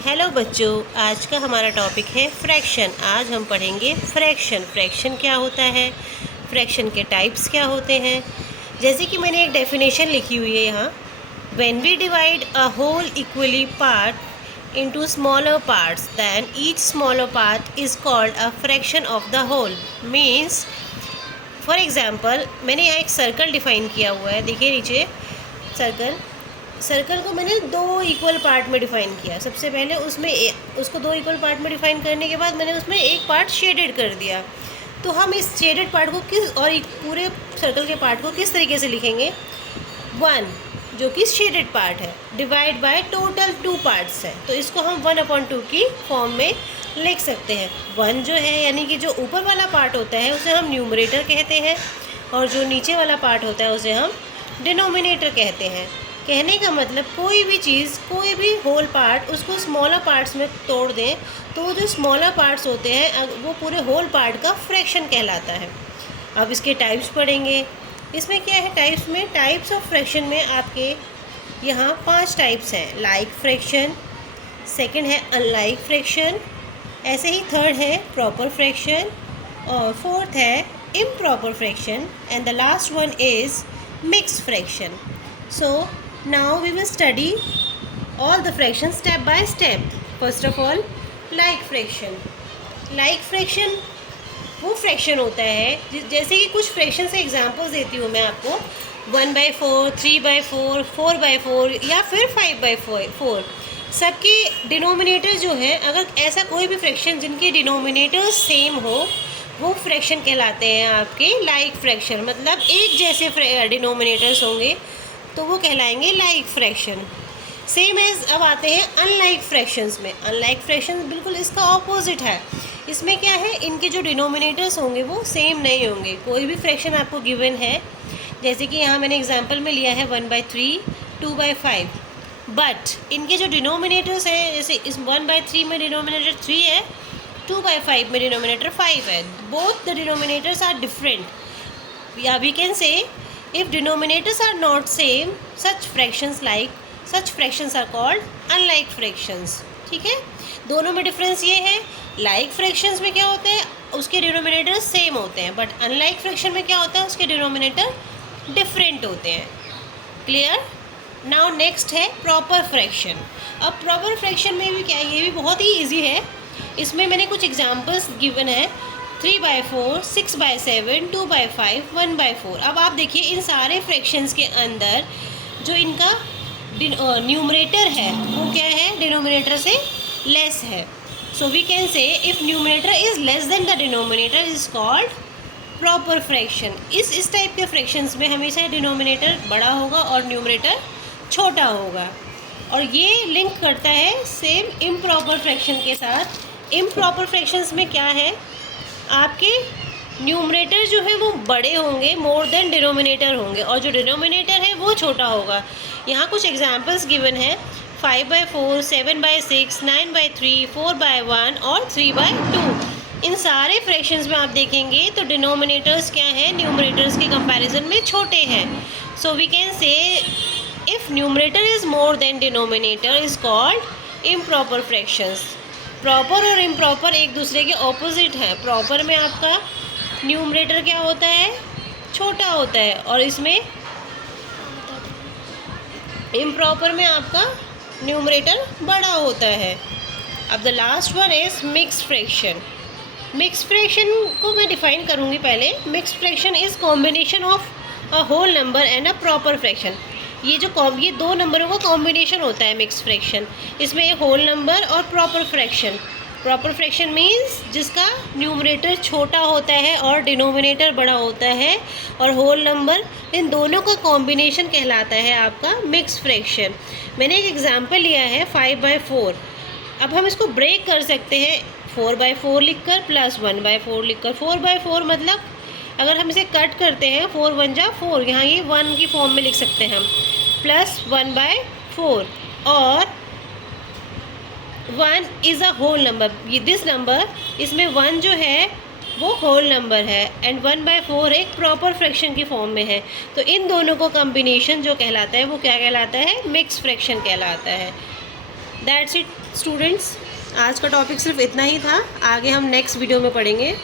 Hello बच्चों, आज का हमारा टॉपिक है फ्रैक्शन। आज हम पढ़ेंगे फ्रैक्शन। फ्रैक्शन क्या होता है, फ्रैक्शन के टाइप्स क्या होते हैं। जैसे कि मैंने एक डेफिनेशन लिखी हुई है यहाँ। When we divide a whole equally part into smaller parts than each smaller part is called a fraction of the whole. Means for example, मैंने यहाँ एक सर्कल डिफाइन किया हुआ है। देखिए नीचे सर्कल को मैंने दो इक्वल पार्ट में डिफाइन किया। सबसे पहले उसको दो इक्वल पार्ट में डिफाइन करने के बाद मैंने उसमें एक पार्ट शेडेड कर दिया। तो हम इस शेडेड पार्ट को पूरे सर्कल के पार्ट को किस तरीके से लिखेंगे। 1 जो कि शेडेड पार्ट है डिवाइड बाय टोटल 2 पार्ट्स है, तो इसको हम 1/2 की फॉर्म में लिख सकते हैं। 1 जो है यानी कि जो ऊपर वाला पार्ट होता है उसे हम न्यूमरेटर कहते हैं, और जो नीचे वाला पार्ट होता है उसे हम डिनोमिनेटर कहते हैं। कहने का मतलब कोई भी चीज़, कोई भी होल पार्ट, उसको स्मॉलर पार्ट्स में तोड़ दें तो जो स्मॉलर पार्ट्स होते हैं वो पूरे होल पार्ट का फ्रैक्शन कहलाता है। अब इसके टाइप्स पढ़ेंगे। इसमें क्या है टाइप्स में, टाइप्स ऑफ फ्रैक्शन में आपके यहाँ 5 टाइप्स हैं। लाइक फ्रैक्शन, सेकंड है अनलाइक फ्रैक्शन, ऐसे ही थर्ड है प्रॉपर फ्रैक्शन, और फोर्थ है improper fraction, and the last one is mix fraction. So now we will study all the fractions step by step. First of all, like fraction. Like fraction वो fraction होता है जैसे कि कुछ fraction से examples देती हूँ मैं आपको। 1/4, 3/4, 4/4 या फिर 5/4। सबके डिनोमिनेटर जो है, अगर ऐसा कोई भी फ्रैक्शन जिनके डिनोमिनेटर सेम हो वो फ्रैक्शन कहलाते हैं आपके लाइक फ्रैक्शन। मतलब एक जैसे डिनोमिनेटर्स होंगे तो वो कहलाएंगे लाइक फ्रैक्शन। सेम एज अब आते हैं अनलाइक फ्रैक्शंस में। अनलाइक फ्रैक्शन बिल्कुल इसका ऑपोजिट है। इसमें क्या है, इनके जो डिनोमिनेटर्स होंगे वो सेम नहीं होंगे। कोई भी फ्रैक्शन आपको गिवन है, जैसे कि यहाँ मैंने एग्जांपल में लिया है 1/3, 2/5, बट इनके जो डिनोमिनेटर्स हैं, जैसे इस 1/3 में डिनोमिनेटर 3 है, 2/5 में डिनोमिनेटर 5 है। Both the denominators are different. या we can say if denominators are not same, such fractions are called unlike fractions। ठीक है, दोनों में डिफरेंस ये है। लाइक फ्रैक्शंस में क्या होता है, उसके डिनोमिनेटर सेम होते हैं, बट अनलाइक फ्रैक्शन में क्या होता है, उसके डिनोमिनेटर डिफरेंट होते हैं। क्लियर। नाउ नेक्स्ट है प्रॉपर फ्रैक्शन। अब प्रॉपर फ्रैक्शन में भी क्या है, ये भी बहुत ही ईजी है। इसमें मैंने कुछ एग्जाम्पल्स गिवन है। 3/4, 6/7, 2/5, 1/4। अब आप देखिए इन सारे फ्रैक्शंस के अंदर जो इनका न्यूमरेटर है वो क्या है, डिनोमिनेटर से लेस है। So we can say if numerator is less then the denominator is called proper fraction. इस टाइप के फ्रैक्शंस में हमेशा डिनोमिनेटर बड़ा होगा और न्यूमरेटर छोटा होगा, और ये लिंक करता है सेम इम्प्रॉपर फ्रैक्शन के साथ। इम्प्रॉपर फ्रैक्शंस में क्या है, आपके न्यूमरेटर जो है वो बड़े होंगे, मोर देन डिनोमिनेटर होंगे, और जो डिनोमिनेटर है वो छोटा होगा। यहाँ कुछ एग्जांपल्स गिवन है 5/4, 7/6, 9/3, 4/1 और 3/2। इन सारे फ्रैक्शंस में आप देखेंगे तो डिनोमिनेटर्स क्या हैं, न्यूमरेटर्स के कंपैरिजन में छोटे हैं। So we can say if numerator is more then denominator is called improper fractions. Proper और इम्प्रॉपर एक दूसरे के ऑपोजिट हैं। प्रॉपर में आपका न्यूमरेटर क्या होता है, छोटा होता है, और इसमें इम्प्रॉपर में आपका न्यूमरेटर बड़ा होता है। अब the last one is mix fraction. Mix fraction को मैं डिफाइन करूँगी पहले। Mix fraction is combination of a whole number and a proper fraction. ये दो नंबरों का कॉम्बिनेशन होता है मिक्स फ्रैक्शन। इसमें ये होल नंबर और proper fraction. Proper fraction means जिसका न्यूमरेटर छोटा होता है और डिनोमिनेटर बड़ा होता है, और होल नंबर, इन दोनों का कॉम्बिनेशन कहलाता है आपका मिक्स फ्रैक्शन। मैंने एक एग्जांपल लिया है 5/4। अब हम इसको ब्रेक कर सकते हैं 4/4 लिखकर प्लस 1/4 लिखकर। 4/4 मतलब अगर हम इसे कट करते हैं 4 1 जा 4, यहाँ ये 1 की फॉर्म में लिख सकते हैं हम, प्लस 1/4, और 1 इज़ अ होल नंबर। ये दिस नंबर, इसमें 1 जो है वो होल नंबर है, एंड 1/4 एक प्रॉपर फ्रैक्शन की फॉर्म में है। तो इन दोनों को कम्बिनेशन जो कहलाता है वो क्या कहलाता है, मिक्स फ्रैक्शन कहलाता है। That's it. स्टूडेंट्स, आज का टॉपिक सिर्फ इतना ही था। आगे हम नेक्स्ट वीडियो में पढ़ेंगे।